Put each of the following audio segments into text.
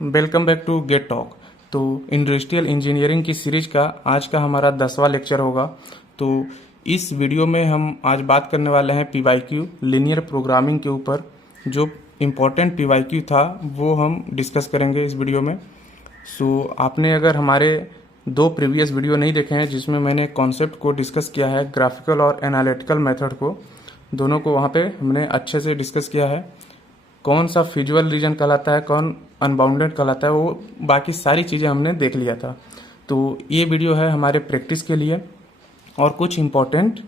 Welcome back to gate talk. तो industrial engineering की series का आज का हमारा 10वां लेक्चर होगा। तो इस वीडियो में हम आज बात करने वाले हैं पीवाईक्यू लीनियर प्रोग्रामिंग के ऊपर। जो इम्पोर्टेंट पीवाईक्यू था वो हम डिस्कस करेंगे इस वीडियो में। आपने अगर हमारे 2 प्रीवियस वीडियो नहीं देखे हैं जिसमें मैंने कॉन्सेप्ट को डिस्कस किया है, ग्राफिकल और एनालिटिकल मेथड को, दोनों को वहाँ पे हमने अच्छे से डिस्कस किया है। कौन सा फिजिबल रीजन कहलाता है, कौन अनबाउंडेड कहलाता है, वो बाकी सारी चीज़ें हमने देख लिया था। तो ये वीडियो है हमारे प्रैक्टिस के लिए और कुछ इम्पोर्टेंट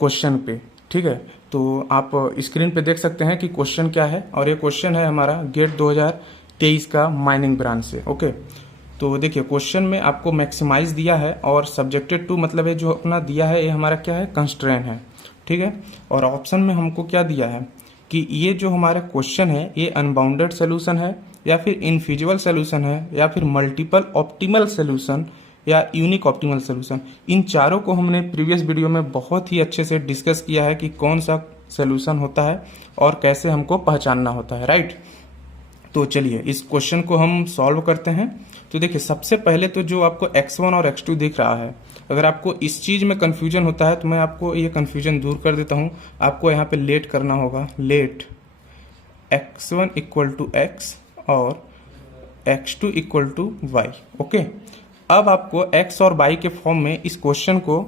क्वेश्चन पे। ठीक है, तो आप स्क्रीन पे देख सकते हैं कि क्वेश्चन क्या है, और ये क्वेश्चन है हमारा गेट 2023 का माइनिंग ब्रांच से। ओके, तो देखिए क्वेश्चन में आपको मैक्सिमाइज दिया है और सब्जेक्टेड टू मतलब है जो अपना दिया है ये हमारा क्या है, कंस्ट्रेन है। ठीक है, और ऑप्शन में हमको क्या दिया है कि ये जो हमारा क्वेश्चन है ये अनबाउंडेड सोल्यूशन है या फिर इनफिजिबल सोल्यूशन है या फिर मल्टीपल ऑप्टिमल सोल्यूशन या यूनिक ऑप्टिमल सोल्यूशन। इन चारों को हमने प्रीवियस वीडियो में बहुत ही अच्छे से डिस्कस किया है कि कौन सा सोल्यूशन होता है और कैसे हमको पहचानना होता है। राइट, तो चलिए इस क्वेश्चन को हम सॉल्व करते हैं। तो देखिए सबसे पहले तो जो आपको x1 और x2 दिख रहा है, अगर आपको इस चीज में कंफ्यूजन होता है तो मैं आपको ये कंफ्यूजन दूर कर देता हूं। आपको यहाँ पे लेट करना होगा, late x1 equal to x और x2 equal to y। Okay, अब आपको x और y के फॉर्म में इस क्वेश्चन को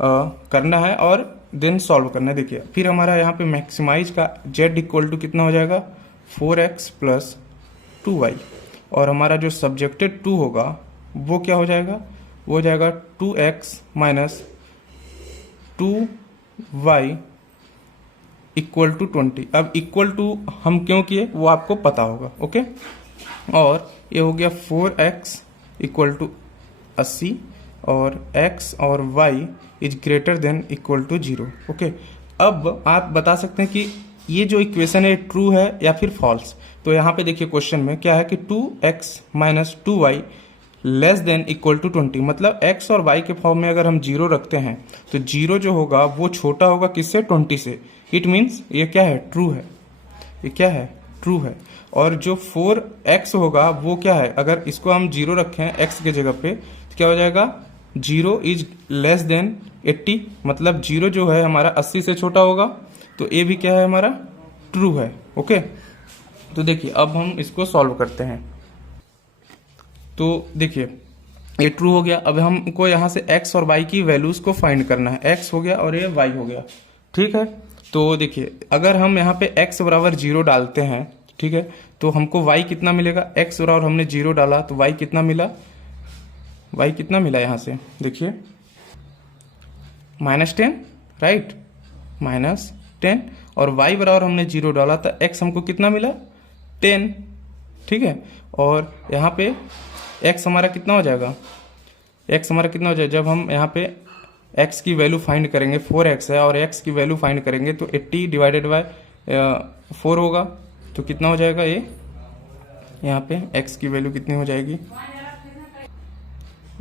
करना है और देन सॉल्व करना है। देखिए फिर हमारा यहाँ पे मैक्सिमाइज का z इक्वल टू कितना हो जाएगा, 4x प्लस 2y, और हमारा जो सब्जेक्टेड 2 होगा वो क्या हो जाएगा, वो हो जाएगा 2x minus 2y equal to 20। अब इक्वल टू हम क्यों किए वो आपको पता होगा। ओके, और ये हो गया 4x इक्वल टू 80 और x और y is greater than equal to 0। Okay, अब आप बता सकते हैं कि ये जो इक्वेशन है ट्रू है या फिर फॉल्स। तो यहाँ पे देखिए क्वेश्चन में क्या है कि 2x minus 2y less than equal to 20, मतलब x और y के फॉर्म में अगर हम 0 रखते हैं तो 0 जो होगा वो छोटा होगा किससे, 20 से। इट मीन्स ये क्या है, ट्रू है। ये क्या है, ट्रू है। और जो 4x होगा वो क्या है, अगर इसको हम 0 रखें x के जगह पे तो क्या हो जाएगा, 0 इज लेस देन 80, मतलब 0 जो है हमारा 80 से छोटा होगा। तो ये भी क्या है, हमारा ट्रू है। ओके, तो देखिए अब हम इसको सॉल्व करते हैं। तो देखिए ये ट्रू हो गया। अब हमको यहाँ से x और y की वैल्यूज को फाइंड करना है। x हो गया और ये y हो गया। ठीक है, तो देखिए अगर हम यहाँ पे x बराबर 0 डालते हैं, ठीक है, तो हमको y कितना मिलेगा, x बराबर हमने 0 डाला तो y कितना मिला, y कितना मिला यहाँ से देखिए -10, राइट, -10, और y बराबर हमने 0 डाला तो x हमको कितना मिला, 10। ठीक है, और यहाँ पे x हमारा कितना हो जाएगा, x हमारा कितना हो जाएगा, जब हम यहाँ पे x की वैल्यू फाइंड करेंगे, 4x है और x की वैल्यू फाइंड करेंगे तो 80 डिवाइडेड बाय 4 होगा, तो कितना हो जाएगा ये, यहाँ पे x की वैल्यू कितनी हो जाएगी,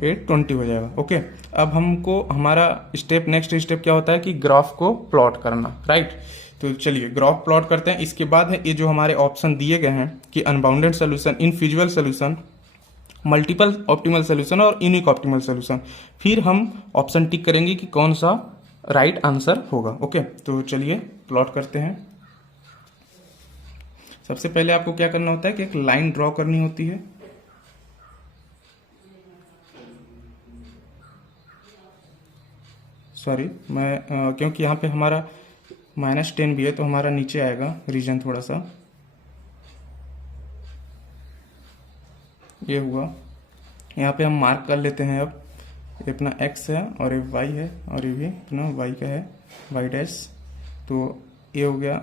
20 हो जाएगा। ओके, अब हमको हमारा नेक्स्ट स्टेप क्या होता है कि ग्राफ को प्लॉट करना। राइट, तो चलिए ग्राफ प्लॉट करते हैं। इसके बाद है ये जो हमारे ऑप्शन दिए गए हैं कि unbounded solution, infeasible solution, multiple optimal solution और यूनिक ऑप्टिमल सोल्यूशन, फिर हम ऑप्शन टिक करेंगे कि कौन सा राइट आंसर होगा। ओके, तो चलिए प्लॉट करते हैं। सबसे पहले आपको क्या करना होता है कि एक लाइन ड्रॉ करनी होती है। सॉरी, मैं क्योंकि यहाँ पे हमारा -10 भी है तो हमारा नीचे आएगा रीजन थोड़ा सा, ये हुआ। यहाँ पे हम मार्क कर लेते हैं। अब ये अपना x है और ये y है और ये भी अपना y का है, y डैश। तो ये हो गया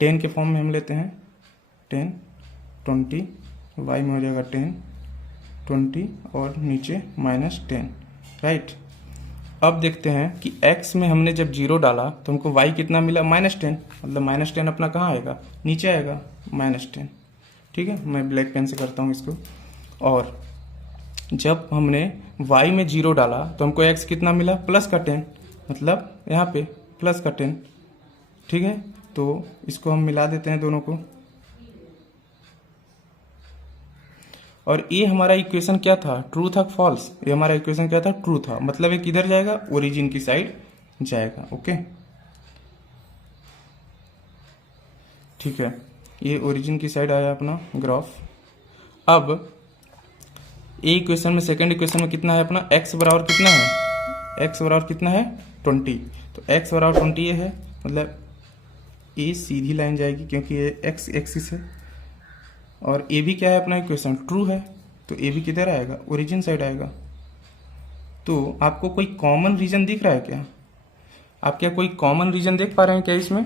10 के फॉर्म में हम लेते हैं, 10, 20, y में हो जाएगा 10, 20 और नीचे -10। राइट, अब देखते हैं कि x में हमने जब 0 डाला तो हमको y कितना मिला, -10, मतलब -10 अपना कहाँ आएगा, नीचे आएगा, -10। ठीक है, मैं ब्लैक पेन से करता हूँ इसको। और जब हमने y में 0 डाला तो हमको x कितना मिला, +10, मतलब यहाँ पे +10। ठीक है, तो इसको हम मिला देते हैं दोनों को। और ये हमारा इक्वेशन क्या था, ट्रू था फॉल्स? ये हमारा इक्वेशन क्या था, ट्रू था, मतलब ये किधर जाएगा, ओरिजिन की साइड जाएगा। ओके ठीक है, ये ओरिजिन की साइड आया अपना ग्राफ। अब ए इक्वेशन में, सेकंड इक्वेशन में कितना है अपना, x बराबर कितना है, x बराबर कितना है 20, तो x बराबर 20 ये है, मतलब ये सीधी लाइन जाएगी क्योंकि ये x एक्सिस है, और ए भी क्या है अपना इक्वेशन, ट्रू है, तो ए भी किधर आएगा, ओरिजिन साइड आएगा। तो आपको कोई कॉमन रीजन दिख रहा है क्या, आप क्या कोई कॉमन रीजन देख पा रहे हैं क्या इसमें,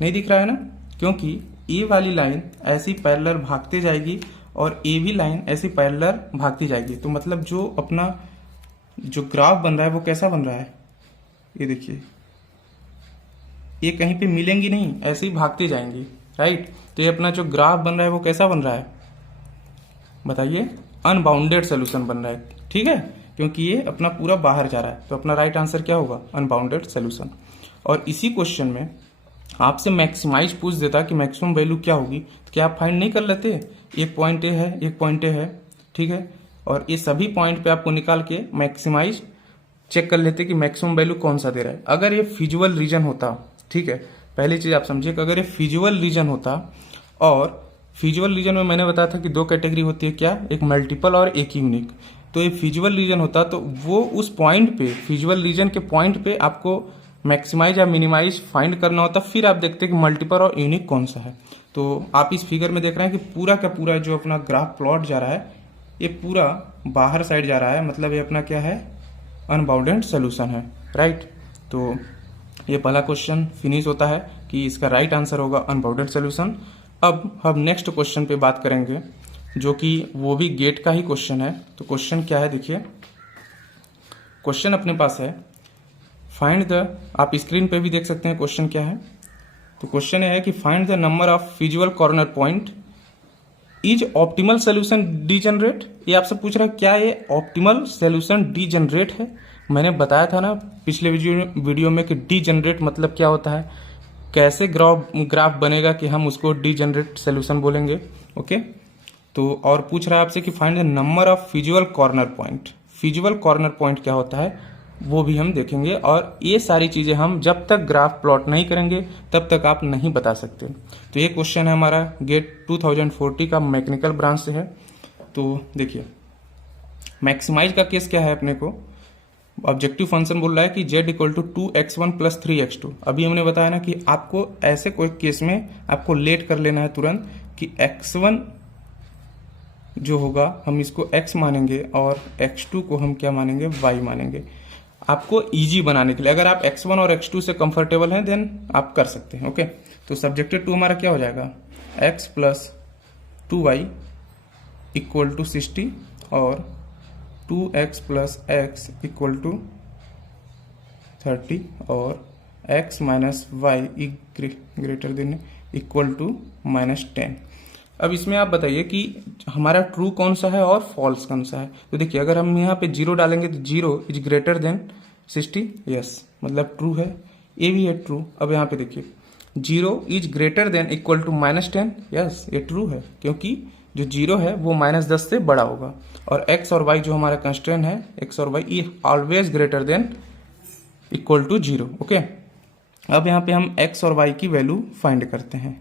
नहीं दिख रहा है ना, क्योंकि ए वाली लाइन ऐसी पैरेलल भागते जाएगी और ए भी लाइन ऐसी पैरेलल भागती जाएगी, तो मतलब जो अपना जो ग्राफ बन रहा है वो कैसा बन रहा है, ये देखिए, ये कहीं पे मिलेंगी नहीं, ऐसे ही भागते जाएंगी, राइट। तो ये अपना जो ग्राफ बन रहा है वो कैसा बन रहा है, बताइए, अनबाउंडेड सोल्यूशन बन रहा है, ठीक है, क्योंकि ये अपना पूरा बाहर जा रहा है, तो अपना राइट आंसर क्या होगा, अनबाउंडेड सोल्यूशन। और इसी क्वेश्चन में आपसे मैक्सिमाइज पूछ देता कि मैक्सिमम वैल्यू क्या होगी, तो क्या आप फाइंड नहीं कर लेते, एक पॉइंट ए है, एक पॉइंट ए है, ठीक है, और ये सभी पॉइंट पे आपको निकाल के मैक्सिमाइज चेक कर लेते कि मैक्सिमम वैल्यू कौन सा दे रहा है। अगर ये फिजिबल रीजन होता, ठीक है, पहली चीज आप समझिए कि अगर ये फिजिबल रीजन होता, और फिजिबल रीजन में मैंने बताया था कि दो कैटेगरी होती है, क्या, एक मल्टीपल और एक यूनिक, तो ये फिजिबल रीजन होता तो वो उस पॉइंट पे, फिजिबल रीजन के पॉइंट पे आपको मैक्सिमाइज या मिनिमाइज फाइंड करना होता, फिर आप देखते हैं कि मल्टीपल और यूनिक कौन सा है। तो आप इस फिगर में देख रहे हैं कि पूरा का पूरा जो अपना ग्राफ प्लॉट जा रहा है ये पूरा बाहर साइड जा रहा है, मतलब ये अपना क्या है, अनबाउंडेड सोल्यूशन है, राइट। तो ये पहला क्वेश्चन फिनिश होता है कि इसका राइट आंसर होगा अनबाउंडेड सोल्यूशन। अब हम नेक्स्ट क्वेश्चन पे बात करेंगे, जो कि वो भी गेट का ही क्वेश्चन है। तो क्वेश्चन क्या है, देखिए, क्वेश्चन अपने पास है, फाइंड द, आप स्क्रीन पे भी देख सकते हैं क्वेश्चन क्या है। तो क्वेश्चन ये है कि find the number of feasible corner point is optimal solution degenerate. ये आपसे पूछ रहा है क्या ये ऑप्टिमल सोल्यूशन डीजनरेट है। मैंने बताया था ना पिछले वीडियो में कि डीजनरेट मतलब क्या होता है, कैसे ग्राफ बनेगा कि हम उसको डीजनरेट सोल्यूशन बोलेंगे। ओके, तो और पूछ रहा है आपसे कि find the number of feasible corner point. Feasible corner point क्या होता है वो भी हम देखेंगे, और ये सारी चीजें हम जब तक ग्राफ प्लॉट नहीं करेंगे तब तक आप नहीं बता सकते। तो ये क्वेश्चन है हमारा गेट 2040 का मैकेनिकल ब्रांच से है। तो देखिए, मैक्सिमाइज का केस क्या है, अपने को ऑब्जेक्टिव फंक्शन बोल रहा है कि z equal to 2x1 plus 3x2। अभी हमने बताया ना कि आपको ऐसे कोई केस में आपको लेट कर लेना है तुरंत कि x1 जो होगा हम इसको x मानेंगे और x2 को हम क्या मानेंगे, y मानेंगे, आपको इजी बनाने के लिए। अगर आप x1 और x2 से कंफर्टेबल हैं देन आप कर सकते हैं। ओके, तो सब्जेक्टेड टू हमारा क्या हो जाएगा, x plus 2y equal to 60 और 2x plus x equal to 30 और x minus y greater than equal to -10। अब इसमें आप बताइए कि हमारा ट्रू कौन सा है और फॉल्स कौन सा है। तो देखिए, अगर हम यहाँ पे 0 डालेंगे तो 0 इज ग्रेटर देन 60, यस, मतलब ट्रू है, ये भी है ट्रू। अब यहाँ पे देखिए 0 is greater than equal to -10, yes, ये ट्रू है, क्योंकि जो 0 है वो -10 से बड़ा होगा, और x और y जो हमारा कंस्ट्रेंट है, x और y ये always greater than equal to 0। Okay, अब यहाँ पे हम x और y की वैल्यू फाइंड करते हैं,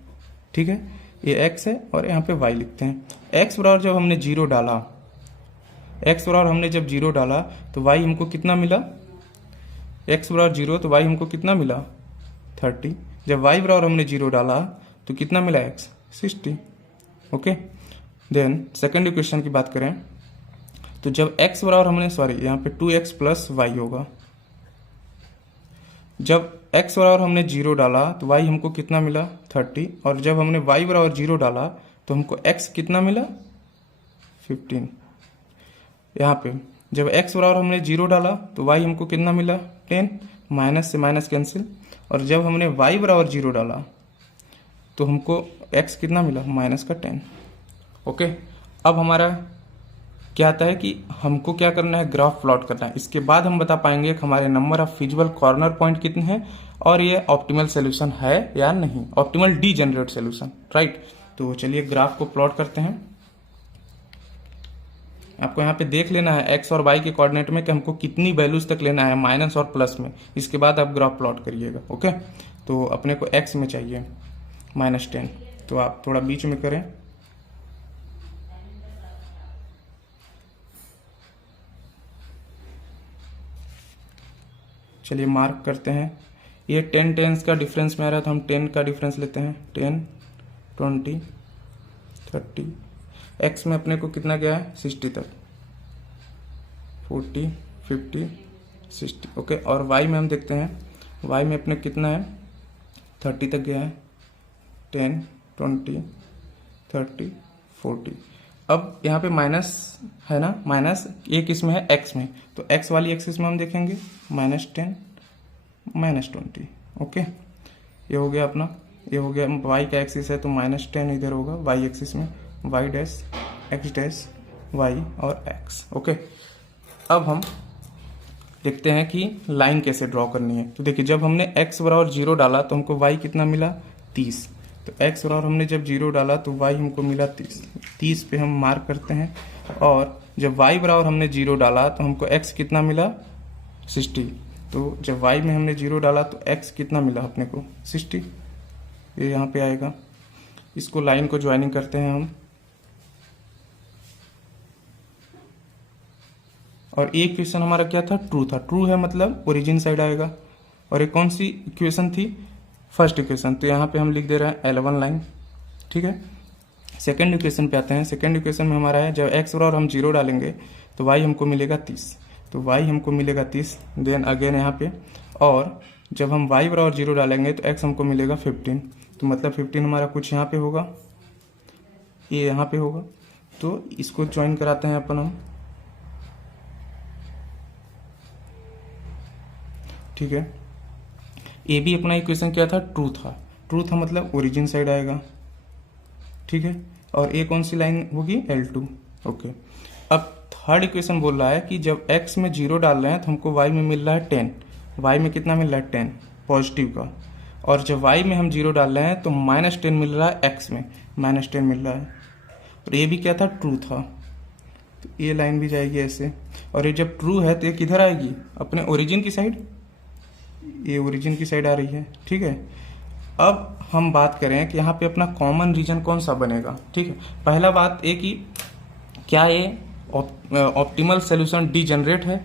ठीक है, ये x है और यहाँ पे y लिखते हैं। x बराबर जब हमने 0 डाला, x बराबर हमने जब 0 डाला तो y हमको कितना मिला, x बराबर 0 तो y हमको कितना मिला 30। जब y बराबर हमने 0 डाला तो कितना मिला x 60। Okay, then second equation की बात करें तो जब x बराबर हमने यहाँ पे 2x प्लस y होगा। जब x बराबर हमने 0 डाला तो y हमको कितना मिला 30, और जब हमने y बराबर 0 डाला तो हमको x कितना मिला 15। यहाँ पे जब x बराबर हमने 0 डाला तो y हमको कितना मिला 10, माइनस से माइनस कैंसिल, और जब हमने y बराबर 0 डाला तो हमको x कितना मिला -10। ओके, अब हमारा क्या आता है कि हमको क्या करना है, ग्राफ प्लॉट करना है। इसके बाद हम बता पाएंगे कि हमारे number of feasible corner point कितने हैं और ये ऑप्टिमल सोल्यूशन है या नहीं, ऑप्टिमल डीजनरेट सोल्यूशन, राइट। तो चलिए ग्राफ को प्लॉट करते हैं। आपको यहाँ पे देख लेना है एक्स और वाई के कोऑर्डिनेट में कि हमको कितनी वैल्यूज तक लेना है, माइनस और प्लस में। इसके बाद आप ग्राफ प्लॉट करिएगा। ओके, तो अपने को एक्स में चाहिए -10, तो आप थोड़ा बीच में करें। चलिए मार्क करते हैं। ये 10 टेंस का डिफरेंस में आ रहा है, तो हम 10 का डिफरेंस लेते हैं। 10, 20, 30। एक्स में अपने को कितना गया है? 60 तक। 40, 50, 60। ओके, और वाई में हम देखते हैं, वाई में अपने कितना है? 30 तक गया है। 10, 20, 30, 40। अब यहाँ पे माइनस है ना, माइनस ये किस में है? एक्स में। तो एक्स वाली एक्सिस में हम देखेंगे -10, -20। ओके, ये हो गया अपना, ये हो गया वाई का एक्सिस है, तो -10 इधर होगा वाई एक्सिस में, y dash, x dash, y और एक्स। ओके, अब हम देखते हैं कि लाइन कैसे ड्रॉ करनी है। तो देखिए, जब हमने x बराबर 0 डाला तो हमको y कितना मिला? 30। तो x बराबर हमने जब 0 डाला तो y हमको मिला 30। 30 पे हम मार्क करते हैं। और जब y बराबर हमने 0 डाला तो हमको x कितना मिला? 60। तो जब y में हमने 0 डाला तो x कितना मिला अपने को? 60। ये यहाँ पे आएगा। इसको लाइन को ज्वाइनिंग करते हैं हम। और एक इक्वेशन हमारा क्या था? ट्रू था। ट्रू है मतलब ओरिजिन साइड आएगा। और ये कौन सी इक्वेशन थी? First equation. तो यहाँ पे हम लिख दे रहे हैं L1 लाइन। ठीक है, सेकंड इक्वेशन पे आते हैं। सेकंड इक्वेशन में हमारा है, जब x बराबर हम 0 डालेंगे तो y हमको मिलेगा 30। तो y हमको मिलेगा 30। देन अगेन यहाँ पे, और जब हम y बराबर 0 डालेंगे तो x हमको मिलेगा 15। तो मतलब 15 हमारा कुछ यहाँ पे होगा, ये यहाँ पे होगा। तो इसको ज्वाइन कराते हैं अपन हम। ठीक है, ये भी अपना इक्वेशन क्या था? ट्रू था। ट्रू था मतलब ओरिजिन साइड आएगा। ठीक है, और ये कौन सी लाइन होगी? L2। ओके, अब थर्ड इक्वेशन बोल रहा है कि जब x में 0 डाल रहे हैं तो हमको y में मिल रहा है 10। y में कितना मिल रहा है? 10 पॉजिटिव का। और जब y में हम 0 डाल रहे हैं तो -10 मिल रहा है, x में -10 मिल रहा है। और ये भी क्या था? ट्रू था। तो ये लाइन भी जाएगी ऐसे। और ये जब ट्रू है तो ये किधर आएगी? अपने ओरिजिन की साइड। ये ओरिजिन की साइड आ रही है। ठीक है, अब हम बात करें कि यहाँ पे अपना कॉमन रीजन कौन सा बनेगा। ठीक है, पहला बात ये कि क्या ये ऑप्टिमल सोल्यूशन डीजेनरेट है।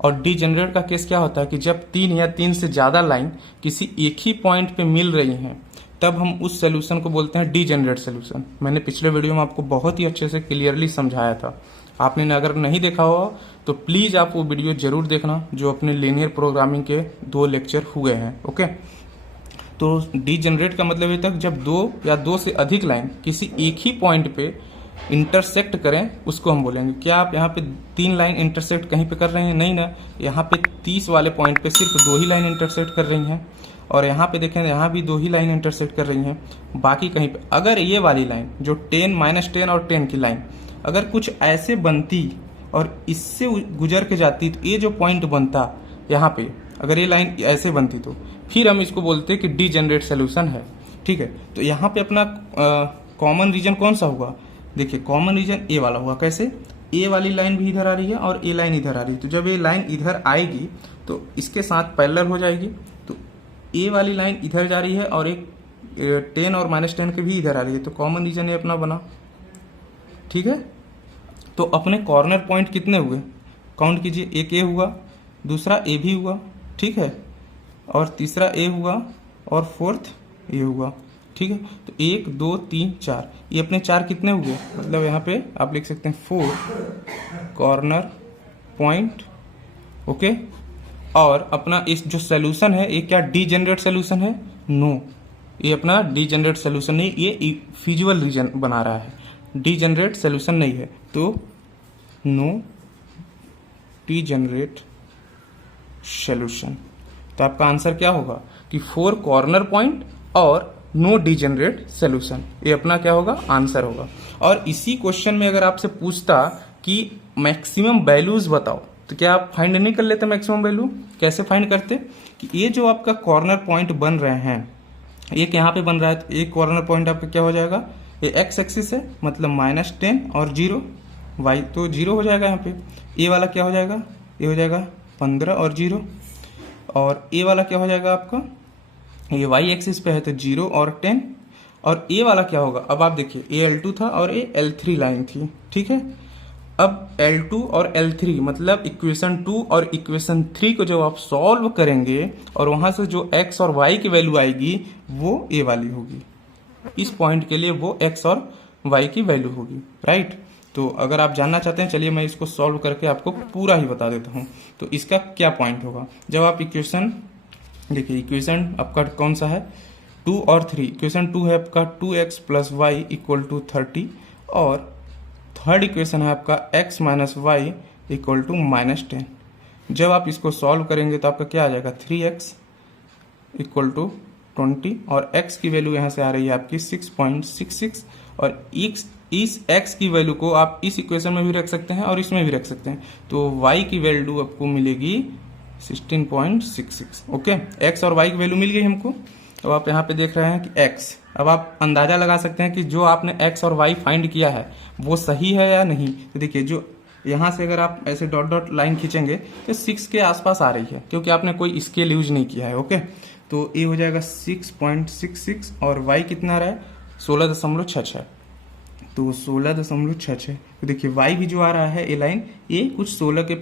और डीजेनरेट का केस क्या होता है कि जब 3 या 3 से ज़्यादा लाइन किसी एक ही पॉइंट पे मिल रही हैं, तब हम उस सोल्यूशन को बोलते हैं डीजेनरेट सोल्यूशन। मैंने पिछले वीडियो में आपको बहुत ही अच्छे से क्लियरली समझाया था। आपने अगर नहीं देखा हो तो प्लीज़ आप वो वीडियो जरूर देखना, जो अपने लीनियर प्रोग्रामिंग के 2 लेक्चर हुए हैं। ओके, तो डीजेनरेट का मतलब ये तक जब 2 या 2 से अधिक लाइन किसी एक ही पॉइंट पे इंटरसेक्ट करें, उसको हम बोलेंगे। क्या आप यहाँ पे 3 लाइन इंटरसेक्ट कहीं पे कर रहे हैं? नहीं ना, यहाँ पे 30 वाले पॉइंट पे सिर्फ 2 ही लाइन इंटरसेक्ट कर रही हैं। और यहाँ पे देखें, यहाँ भी 2 ही लाइन इंटरसेक्ट कर रही हैं, बाकी कहीं पे। अगर ये वाली लाइन जो 10, -10 और 10 की लाइन अगर कुछ ऐसे बनती और इससे गुजर के जाती, तो ये जो पॉइंट बनता यहाँ पे, अगर ये लाइन ऐसे बनती तो फिर हम इसको बोलते कि डीजेनरेट सोल्यूशन है। ठीक है, तो यहाँ पे अपना कॉमन रीजन कौन सा होगा? देखिए, कॉमन रीजन ए वाला होगा। कैसे? ए वाली लाइन भी इधर आ रही है और ए लाइन इधर आ रही है। तो जब ये लाइन इधर आएगी तो इसके साथ पैरेलल हो जाएगी। तो ए वाली लाइन इधर जा रही है और एक 10 और -10 के भी इधर आ रही है। तो कॉमन रीजन ये अपना बना। ठीक है, तो अपने कॉर्नर पॉइंट कितने हुए? काउंट कीजिए। एक ए हुआ, दूसरा ए भी हुआ। ठीक है, और तीसरा ए हुआ, और फोर्थ ए हुआ। ठीक है, तो 1, 2, 3, 4, ये अपने 4 कितने हुए? मतलब यहाँ पे आप लिख सकते हैं 4 कॉर्नर पॉइंट। ओके, और अपना इस जो सोल्यूशन है, ये क्या डीजेनरेट सोल्यूशन है? नो, ये अपना डीजेनरेट सोल्यूशन नहीं, ये फिजिबल रीजन बना रहा है, डीजेनरेट सोल्यूशन नहीं है। तो नो डीजेनरेट सोल्यूशन। तो आपका आंसर क्या होगा कि 4 कॉर्नर पॉइंट और नो डीजेनरेट सोल्यूशन। ये अपना क्या होगा? आंसर होगा। और इसी क्वेश्चन में अगर आपसे पूछता कि मैक्सिमम वैल्यूज बताओ, तो क्या आप फाइंड नहीं कर लेते मैक्सिमम वैल्यू? कैसे फाइंड करते कि ये जो आपका कॉर्नर पॉइंट बन रहे हैं, एक यहाँ पे बन रहा है, तो एक कॉर्नर पॉइंट आपका क्या हो जाएगा? ये एक्स एक्सिस है, मतलब -10 और 0। वाई तो 0 हो जाएगा यहाँ पे। ए वाला क्या हो जाएगा, ये हो जाएगा 15 और 0, और ए वाला क्या हो जाएगा आपका, ये वाई एक्सिस पे है तो 0 और 10, और ए वाला क्या होगा, अब आप देखिए ए L2 था और ए L3 लाइन थी, ठीक है। अब L2 और L3 मतलब इक्वेशन 2 और इक्वेशन 3 को जब आप सॉल्व करेंगे और वहां से जो x और y की वैल्यू आएगी वो a वाली होगी, इस पॉइंट के लिए वो x और y की वैल्यू होगी, राइट। तो अगर आप जानना चाहते हैं चलिए मैं इसको सॉल्व करके आपको पूरा ही बता देता हूँ। तो इसका क्या पॉइंट होगा, जब आप इक्वेशन देखिए, इक्वेशन आपका कौन सा है 2 और 3, इक्वेशन 2 है आपका 2x plus Y equal to 30, और थर्ड इक्वेशन है आपका x minus y equal to -10। जब आप इसको सॉल्व करेंगे तो आपका क्या आ जाएगा 3x इक्वल टू 20, और x की वैल्यू यहाँ से आ रही है आपकी 6.66, और इस x की वैल्यू को आप इस इक्वेशन में भी रख सकते हैं और इसमें भी रख सकते हैं, तो y की वैल्यू आपको मिलेगी 16.66। ओके, x और y की वैल्यू मिल गई हमको। अब आप यहाँ पे देख रहे हैं कि x, अब आप अंदाजा लगा सकते हैं कि जो आपने x और y फाइंड किया है वो सही है या नहीं। तो देखिए, जो यहाँ से अगर आप ऐसे डॉट डॉट लाइन खींचेंगे तो 6 के आसपास आ रही है, क्योंकि आपने कोई स्केल यूज नहीं किया है। ओके, तो ये हो जाएगा 6.66, और y कितना आ रहा है 16.66, तो 16.66। तो देखिए y भी जो आ रहा है ये लाइन, ये कुछ 16 के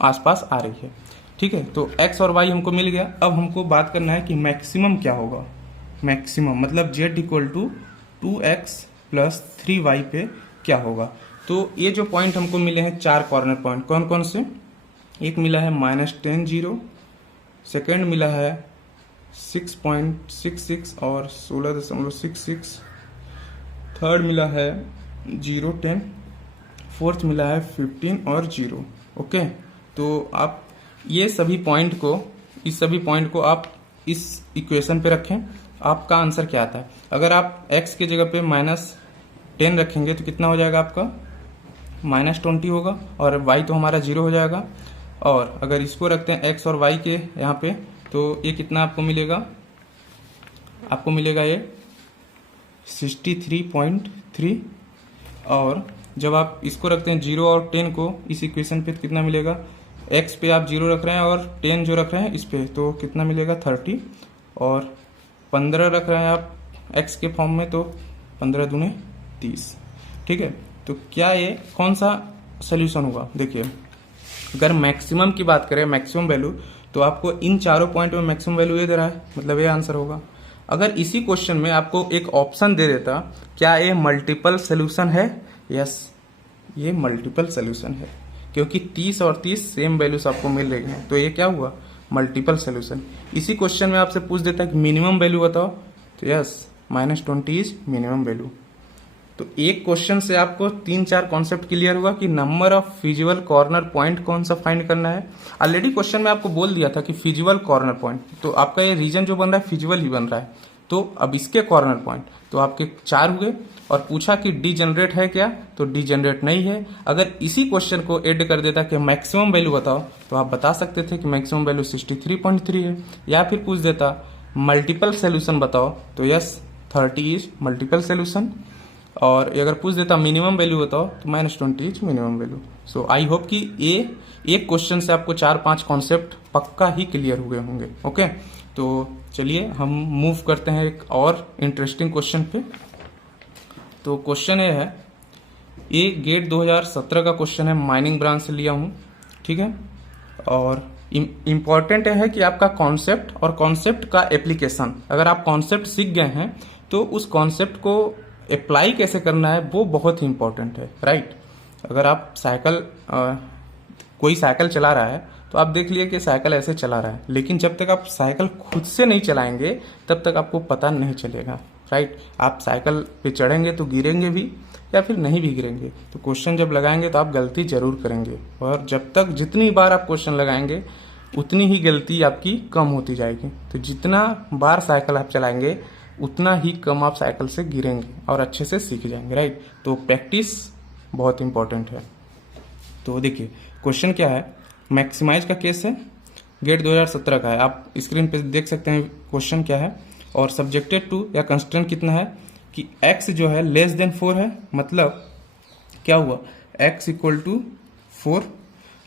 आसपास आ रही है, ठीक है। तो x और y हमको मिल गया। अब हमको बात करना है कि मैक्सिमम क्या होगा, मैक्सिमम मतलब z equal to 2x plus 3y पे क्या होगा। तो ये जो पॉइंट हमको मिले हैं 4 कॉर्नर पॉइंट, कौन कौन से, एक मिला है -10 0, सेकेंड मिला है 6.66 और 16.66, थर्ड मिला है 0 10, फोर्थ मिला है 15 और 0। ओके, तो आप ये सभी पॉइंट को, इस सभी पॉइंट को आप इस इक्वेशन पे रखें, आपका आंसर क्या आता है। अगर आप x की जगह पे -10 रखेंगे तो कितना हो जाएगा आपका -20 होगा, और y तो हमारा 0 हो जाएगा। और अगर इसको रखते हैं x और y के यहाँ पे, तो ये कितना आपको मिलेगा, आपको मिलेगा ये 63.3, और जब आप इसको रखते हैं 0 और 10 को इस इक्वेशन पे तो कितना मिलेगा, x पे आप 0 रख रहे हैं और 10 जो रख रहे हैं इस पे, तो कितना मिलेगा 30, और 15 रख रहे हैं आप x के फॉर्म में, तो 15 दूने 30, ठीक है। तो क्या ये कौन सा सोल्यूशन होगा, देखिए अगर मैक्सिमम की बात करें, मैक्सिमम वैल्यू, तो आपको इन चारों पॉइंट में मैक्सिमम वैल्यू ये दे रहा है, मतलब ये आंसर होगा। अगर इसी क्वेश्चन में आपको एक ऑप्शन दे देता, क्या ये मल्टीपल सोल्यूशन है, यस ये मल्टीपल सोल्यूशन है, क्योंकि 30 और 30 सेम वैल्यूज आपको मिल रही हैं, तो ये क्या हुआ मल्टीपल सोल्यूशन। इसी क्वेश्चन में आपसे पूछ देता है कि मिनिमम वैल्यू बताओ, तो यस -20 इज मिनिमम वैल्यू। तो एक क्वेश्चन से आपको 3-4 कॉन्सेप्ट क्लियर हुआ कि number of feasible corner point कौन सा फाइंड करना है। ऑलरेडी क्वेश्चन में आपको बोल दिया था कि फिजिबल कॉर्नर पॉइंट, तो आपका ये रीजन जो बन रहा है फिजिबल ही बन रहा है। तो अब इसके कॉर्नर पॉइंट तो आपके 4 हुए, और पूछा कि डीजेनरेट है क्या, तो डीजेनरेट नहीं है। अगर इसी क्वेश्चन को ऐड कर देता कि मैक्सिमम वैल्यू बताओ, तो आप बता सकते थे कि मैक्सिमम वैल्यू 63.3 है, या फिर पूछ देता मल्टीपल सोल्यूशन बताओ, तो यस 30 इज मल्टीपल सोल्यूशन, और अगर पूछ देता मिनिमम वैल्यू बताओ तो -20 is minimum value. So I hope कि ये एक क्वेश्चन से आपको 4-5 कॉन्सेप्ट पक्का ही क्लियर हुए होंगे। ओके, तो चलिए हम मूव करते हैं एक और इंटरेस्टिंग क्वेश्चन पे। तो क्वेश्चन ये है, ये गेट 2017 का क्वेश्चन है, माइनिंग ब्रांच से लिया हूँ, ठीक है। और इम्पॉर्टेंट है कि आपका कॉन्सेप्ट और कॉन्सेप्ट का एप्लीकेशन, अगर आप कॉन्सेप्ट सीख गए हैं तो उस कॉन्सेप्ट को अप्लाई कैसे करना है वो बहुत ही इंपॉर्टेंट है, राइट। अगर आप कोई साइकिल चला रहा है तो आप देख लिए कि साइकिल ऐसे चला रहा है, लेकिन जब तक आप साइकिल खुद से नहीं चलाएंगे तब तक आपको पता नहीं चलेगा, राइट। आप साइकिल पे चढ़ेंगे तो गिरेंगे भी या फिर नहीं भी गिरेंगे। तो क्वेश्चन जब लगाएंगे तो आप गलती जरूर करेंगे, और जब तक जितनी बार आप क्वेश्चन लगाएंगे उतनी ही गलती आपकी कम होती जाएगी। तो जितना बार साइकिल आप चलाएंगे उतना ही कम आप साइकिल से गिरेंगे और अच्छे से सीख जाएंगे, राइट। तो प्रैक्टिस बहुत इंपॉर्टेंट है। तो देखिए क्वेश्चन क्या है, मैक्सिमाइज का केस है, गेट 2017 का है, आप स्क्रीन पे देख सकते हैं क्वेश्चन क्या है। और सब्जेक्टेड टू या कंस्टेंट कितना है कि x जो है लेस देन 4 है, मतलब क्या हुआ x equal to 4,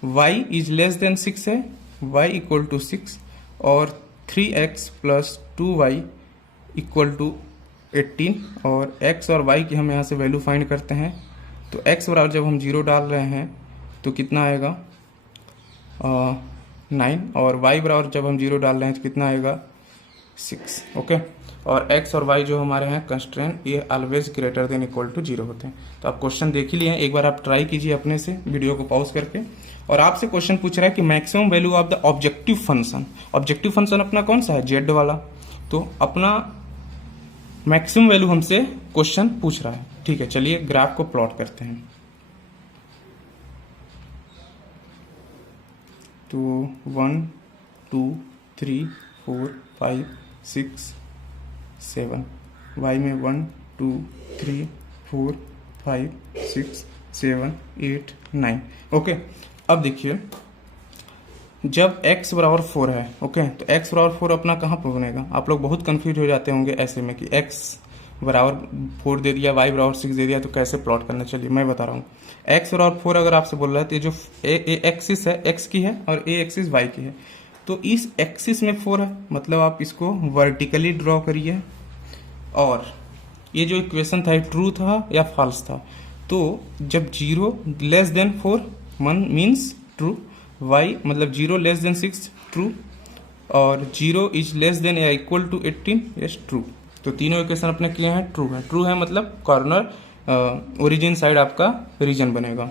y is less than 6 है, y इक्वल टू 6 और 3x plus 2y equal to 18 और x और y की हम यहाँ से वैल्यू फाइंड करते हैं। तो x बराबर जब हम 0 डाल रहे हैं तो कितना आएगा 9 और y बराबर जब हम 0 डाल रहे हैं तो कितना आएगा 6। ओके, और x और y जो हमारे हैं कंस्ट्रेंट ये always greater than equal to 0 होते हैं। तो आप क्वेश्चन देख ही लिए हैं, एक बार आप ट्राई कीजिए अपने से वीडियो को पॉज करके। और आपसे क्वेश्चन पूछ रहा है कि maximum value of the objective function, objective function अपना कौन सा है z वाला, तो अपना मैक्सिमम वैल्यू हमसे क्वेश्चन पूछ रहा है। ठीक है, चलिए ग्राफ को प्लॉट करते हैं। तो 1 2 3 4 5 6 7, y में 1 2 3 4 5 6 7 8 9। ओके, अब देखिए जब x बराबर 4 है, ओके, तो x बराबर 4 अपना कहाँ पर बनेगा। आप लोग बहुत कंफ्यूज हो जाते होंगे ऐसे में कि x बराबर 4 दे दिया, y बराबर 6 दे दिया, तो कैसे प्लॉट करना। चलिए मैं बता रहा हूँ। x बराबर 4 अगर आपसे बोल रहा है तो ये जो ए एक्सिस है x की है और a एक्सिस y की है, तो इस एक्सिस में 4 है, मतलब आप इसको वर्टिकली ड्रॉ करिए। और ये जो इक्वेशन था ट्रू था या फॉल्स था, तो जब 0 less than 4 means true, y मतलब 0 लेस देन 6 ट्रू, और 0 इज लेस देन या इक्वल टू 18 यस ट्रू। तो तीनों इक्वेशन अपने किए हैं ट्रू है। ट्रू है मतलब कॉर्नर ओरिजिन साइड आपका रीजन बनेगा।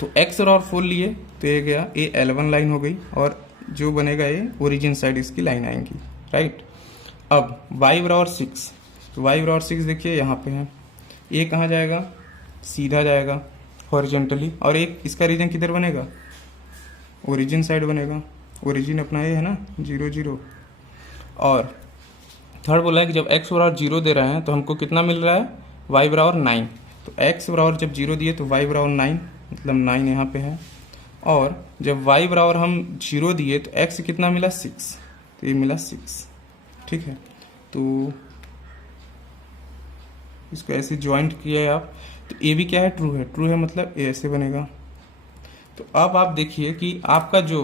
तो x और 4 लिए तो ये गया ये L1 लाइन हो गई और जो बनेगा ये ओरिजिन साइड इसकी लाइन आएंगी, राइट। अब y बराबर 6, तो y बराबर 6 देखिए यहाँ पे है, ये कहाँ जाएगा, सीधा जाएगा हॉरिजॉन्टली, और एक इसका रीजन किधर बनेगा, ओरिजिन साइड बनेगा। ओरिजिन अपना ये है ना 0 0। और थर्ड बोला है कि जब x बराबर 0 दे रहे हैं तो हमको कितना मिल रहा है, y बराबर 9। तो x बराबर जब 0 दिए तो y बराबर 9, मतलब 9 यहाँ पे है। और जब y बराबर हम 0 दिए तो x कितना मिला 6, तो ये मिला 6। ठीक है, तो इसको ऐसे ज्वाइंट किया है आप, तो ये भी क्या है ट्रू है। ट्रू है मतलब ये ऐसे बनेगा। तो अब आप देखिए कि आपका जो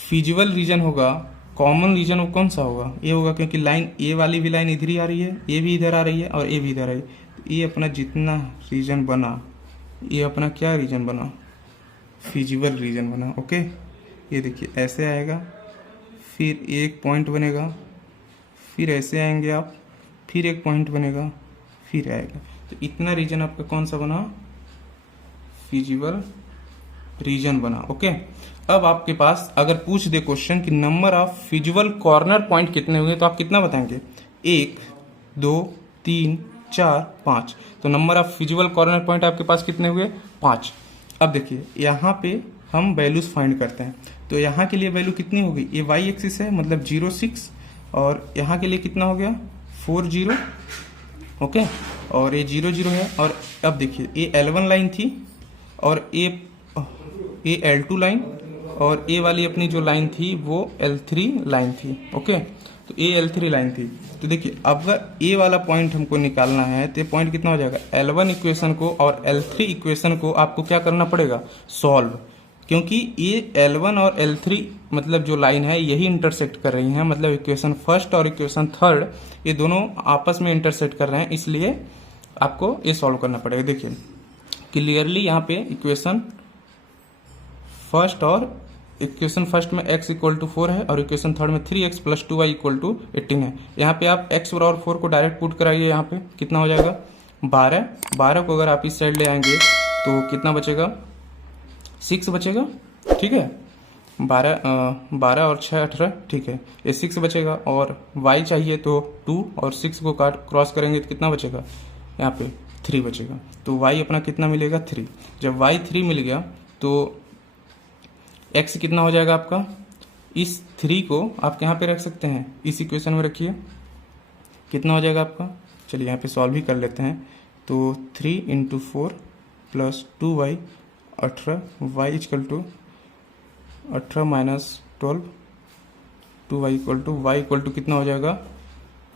फिजिबल रीजन होगा, कॉमन रीजन वो कौन सा होगा, ये होगा, क्योंकि लाइन ए वाली भी लाइन इधर ही आ रही है, ये भी इधर आ रही है और ये भी इधर आ रही है। तो ये अपना जितना रीजन बना, ये अपना क्या रीजन बना, फिजिबल रीजन बना। ओके, ये देखिए ऐसे आएगा, फिर एक पॉइंट बनेगा, फिर ऐसे आएंगे आप, फिर एक पॉइंट बनेगा, फिर आएगा। तो इतना रीजन आपका कौन सा बना, फिजिबल रीजन बना। ओके, अब आपके पास अगर पूछ दे क्वेश्चन कि number of feasible corner point कितने होंगे, तो आप कितना बताएंगे, 1 2 3 4 5। तो number of feasible corner point आपके पास कितने हुए, 5। अब देखिए यहाँ पे हम वैल्यूज फाइंड करते हैं, तो यहाँ के लिए वैल्यू कितनी होगी, ये y एक्सिस है मतलब 0 6, और यहाँ के लिए कितना हो गया 4 0। ओके, और ये 0 0 है। और अब देखिए ये L1 लाइन थी और ये L2 लाइन, और ए वाली अपनी जो लाइन थी वो L3 लाइन थी। ओके, तो ये L3 लाइन थी। तो देखिए अगर ए वाला पॉइंट हमको निकालना है तो ये पॉइंट कितना हो जाएगा, L1 इक्वेशन को और L3 इक्वेशन को आपको क्या करना पड़ेगा, सॉल्व, क्योंकि ये L1 और L3 मतलब जो लाइन है यही इंटरसेक्ट कर रही हैं, मतलब इक्वेशन फर्स्ट और इक्वेशन थर्ड ये दोनों आपस में इंटरसेक्ट कर रहे हैं, इसलिए आपको ये सॉल्व करना पड़ेगा। देखिए क्लियरली यहाँ पे इक्वेशन फर्स्ट और इक्वेशन फर्स्ट में x इक्वल टू 4 है और इक्वेशन थर्ड में 3x plus 2y equal to 18 है। यहाँ पे आप x बराबर 4 को डायरेक्ट पुट कराइए, यहाँ पे कितना हो जाएगा 12। 12 को अगर आप इस साइड ले आएंगे तो कितना बचेगा, 6 बचेगा। ठीक है, 12 और 6 18, ठीक है, ये 6 बचेगा। और y चाहिए तो 2 और 6 को क्रॉस करेंगे तो कितना बचेगा, यहाँ पे 3 बचेगा। तो y अपना कितना मिलेगा 3। जब y 3 मिल गया तो x कितना हो जाएगा आपका, इस 3 को आप यहाँ पे रख सकते हैं, इस इक्वेशन में रखिए, कितना हो जाएगा आपका। चलिए यहाँ पे सॉल्व ही कर लेते हैं। तो 3 × 4 plus 2y 18, y equal to 18 - 12, 2y equal to कितना हो जाएगा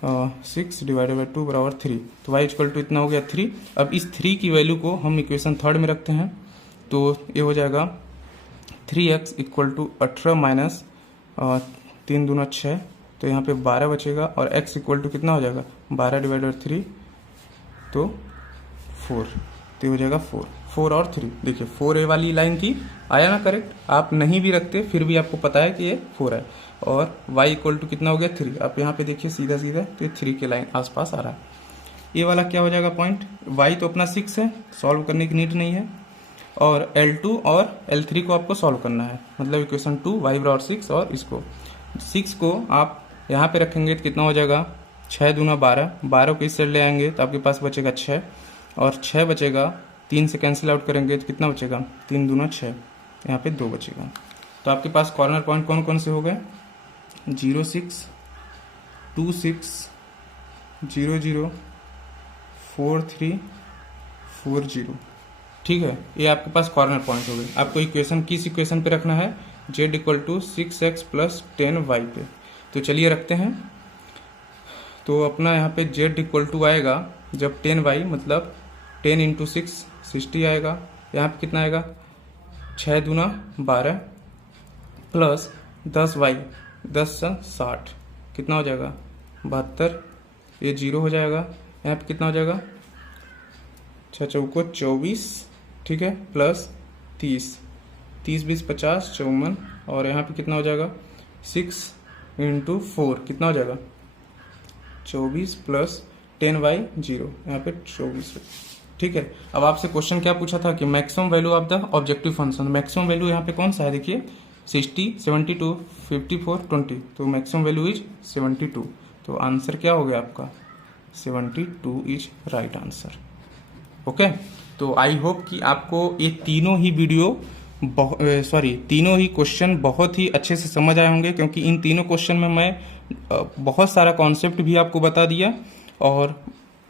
6 डिवाइडेड बाई 2 बराबर 3। तो y इक्वल टू इतना हो गया 3। अब इस 3 की वैल्यू को हम इक्वेशन थर्ड में रखते हैं, तो ये हो जाएगा 3x इक्वल टू 18 माइनस 3 दूना 6, तो यहाँ पे 12 बचेगा और x इक्वल टू कितना हो जाएगा 12 डिवाइड बाई 3 तो 4, तो हो जाएगा 4 और 3। देखिए 4a वाली लाइन की आया ना करेक्ट, आप नहीं भी रखते फिर भी आपको पता है कि ये 4 है। और y इक्वल टू कितना हो गया 3, आप यहाँ पे देखिए सीधा सीधा तो ये 3 के लाइन आसपास आ रहा है। ये वाला क्या हो जाएगा पॉइंट, y तो अपना 6 है, सॉल्व करने की नीड नहीं है, और L2 और L3 को आपको सॉल्व करना है, मतलब इक्वेशन 2 y बराबर 6 और इसको 6 को आप यहाँ पे रखेंगे तो कितना हो जाएगा 6 दूना 12, 12 को इस साइड ले आएंगे तो आपके पास बचेगा 6 और 6 बचेगा, 3 से कैंसिल आउट करेंगे तो कितना बचेगा 3 दूना 6, यहाँ पे 2 बचेगा। तो आपके पास कॉर्नर पॉइंट कौन कौन से हो गए 0 6 2 6 0 0 4 3 4 0, ठीक है। ये आपके पास कॉर्नर पॉइंट हो गए। आपको इक्वेशन किस इक्वेशन पे रखना है, z equal to 6x plus 10y पे। तो चलिए रखते हैं, तो अपना यहाँ पे z इक्वल टू आएगा जब 10y मतलब 10 इंटू 6 60 आएगा, यहाँ पे कितना आएगा 6 दूना 12 प्लस 10y 10 60 कितना हो जाएगा 72, ये 0 हो जाएगा, यहाँ पे कितना हो जाएगा 6 चौको 24, ठीक है, प्लस 30 30 20 50 54, और यहाँ पे कितना हो जाएगा 6 इंटू 4 कितना हो जाएगा 24 प्लस 10y 0, यहाँ पे 24, ठीक है। अब आपसे क्वेश्चन क्या पूछा था कि maximum value of the objective function, maximum value यहाँ पे कौन सा है देखिए 60 72 54 20, तो मैक्सिमम वैल्यू इज 72, तो आंसर क्या हो गया आपका 72 इज राइट आंसर। ओके, तो आई होप कि आपको ये तीनों ही वीडियो तीनों ही क्वेश्चन बहुत ही अच्छे से समझ आए होंगे, क्योंकि इन तीनों क्वेश्चन में मैं बहुत सारा कॉन्सेप्ट भी आपको बता दिया और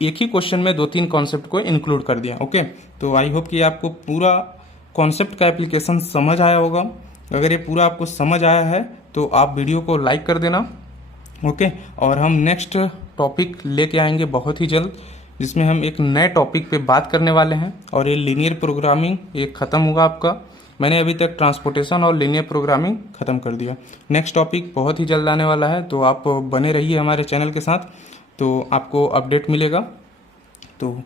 एक ही क्वेश्चन में 2-3 कॉन्सेप्ट को इंक्लूड कर दिया। ओके, तो आई होप कि आपको पूरा कॉन्सेप्ट का एप्लीकेशन समझ आया होगा। अगर ये पूरा आपको समझ आया है तो आप वीडियो को लाइक कर देना। ओके, और हम नेक्स्ट टॉपिक लेके आएंगे बहुत ही जल्द, जिसमें हम एक नए टॉपिक पे बात करने वाले हैं। और ये लीनियर प्रोग्रामिंग ये ख़त्म होगा आपका। मैंने अभी तक ट्रांसपोर्टेशन और लीनियर प्रोग्रामिंग ख़त्म कर दिया। नेक्स्ट टॉपिक बहुत ही जल्द आने वाला है, तो आप बने रहिए हमारे चैनल के साथ, तो आपको अपडेट मिलेगा। तो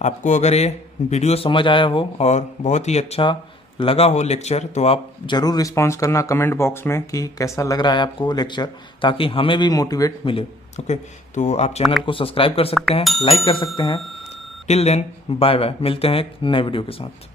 आपको अगर ये वीडियो समझ आया हो और बहुत ही अच्छा लगा हो लेक्चर, तो आप ज़रूर रिस्पॉन्स करना कमेंट बॉक्स में कि कैसा लग रहा है आपको लेक्चर, ताकि हमें भी मोटिवेट मिले। ओके, तो आप चैनल को सब्सक्राइब कर सकते हैं, लाइक कर सकते हैं। टिल देन बाय बाय, मिलते हैं एक नए वीडियो के साथ।